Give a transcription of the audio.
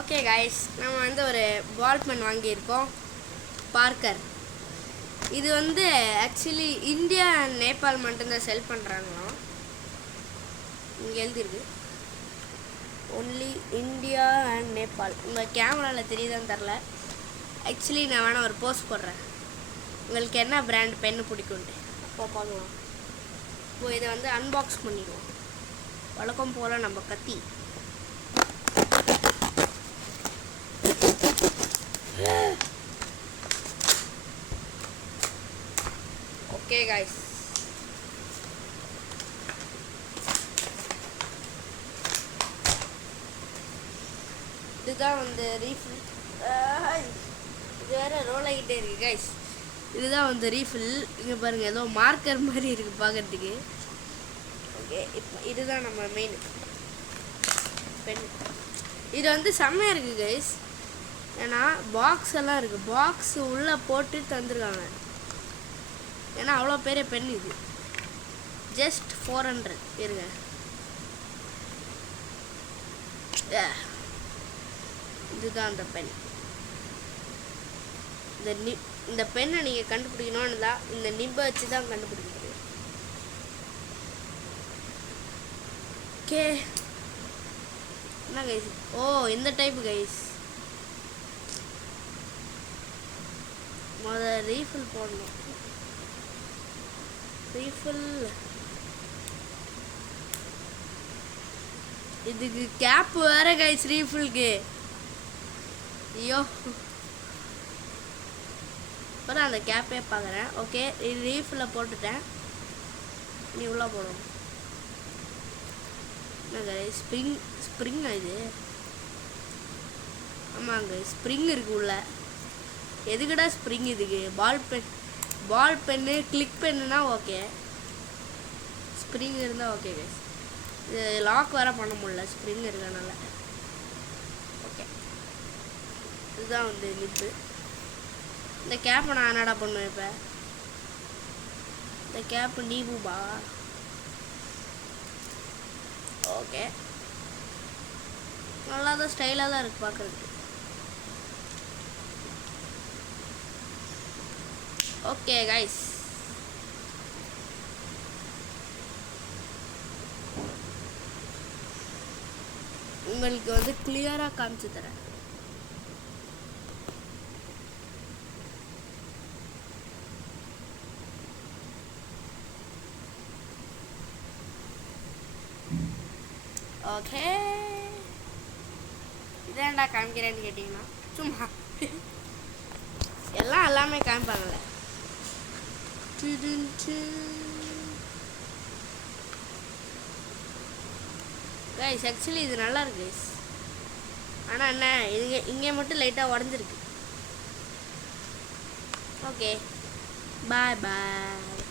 Okay guys, நம்ம வந்து ஒரு பால் பென் வாங்கியிருக்கோம், பார்க்கர். இது வந்து ஆக்சுவலி இந்தியா அண்ட் நேபாள் மட்டும்தான் செல் பண்ணுறாங்களாம். இங்கே எழுதிருக்கு ஒன்லி இந்தியா அண்ட் நேபாள். உங்கள் கேமராவில் தெரியுதான்னு தெரில. ஆக்சுவலி நான் வேணால் ஒரு போஸ்ட் போடுறேன், உங்களுக்கு என்ன பிராண்ட் பென்னு பிடிக்கும்ட்டு. அப்போ பார்க்கலாம். இப்போ இதை வந்து அன்பாக்ஸ் பண்ணிடுவோம். வழக்கம் போல் நம்ம கத்தி. ஓகே காய்ஸ், இதுதான் வந்து ரீஃபில். இது வேறு ரோல் ஆகிட்டே இருக்குது கைஸ். இதுதான் வந்து ரீஃபில். இங்கே பாருங்கள், ஏதோ மார்க்கர் மாதிரி இருக்குது பார்க்குறதுக்கு. ஓகே, இப்போ இதுதான் நம்ம மெயின் பென். இது வந்து செம்மையாக இருக்குது கைஸ். ஏன்னா பாக்ஸ் எல்லாம் இருக்குது, பாக்ஸ் உள்ளே போட்டு தந்துருக்காங்க. ஏன்னா அவ்வளோ பெரிய பென் இது. ஜஸ்ட் 400 இருங்க. இதுதான் அந்த பென். இந்த பெண்ணை நீங்கள் கண்டுபிடிக்கணும்னு தான் இந்த நிப்பை வச்சு தான் கண்டுபிடிக்க முடியும். ஓகே, என்ன கைஸ்? ஓ, இந்த டைப் கைஸ். முதல்ல ரீஃபில் போடணும். ரீஃபில் இதுக்கு கேப் வேற கைஸ். ரீஃபில்க்கு ஐயோ, இப்போதான் அந்த கேப்பே பார்க்குறேன். ஓகே, ரீஃபில் போட்டுட்டேன். நீ உள்ளே போடும். என்னங்க ஸ்ப்ரிங்கா இது? ஆமாங்க, ஸ்ப்ரிங் இருக்குது உள்ள. எதுக்குடா ஸ்ப்ரிங் இதுக்கு? பால் பென்னு கிளிக் பென்னுனா ஓகே, ஸ்ப்ரிங் இருந்தால் ஓகே கைஸ். இது லாக் வேறு பண்ண முடியல ஸ்ப்ரிங் இருக்கனால. ஓகே, இதுதான் வந்து நிப்பு. இந்த கேப்பை நான் என்னடா பண்ணுவேன் இப்போ? இந்த கேப்பு நீபூபா. ஓகே, நல்லா தான் ஸ்டைலாக தான் இருக்குது பார்க்குறதுக்கு. ஓகே கைஸ், உங்களுக்கு வந்து கிளியராக காமிச்சு தரேன். ஓகே, இதான்டா காமிக்கிறேன்னு கேட்டிங்கன்னா சும்மா எல்லாமே காமிப்பாங்கல்ல. கைஸ், ஆக்சுவலி இது நல்லா இருக்கு கைஸ். ஆனால் என்ன, இங்கே மட்டும் லைட்டாக உடஞ்சிருக்கு. ஓகே, பாய் பாய்.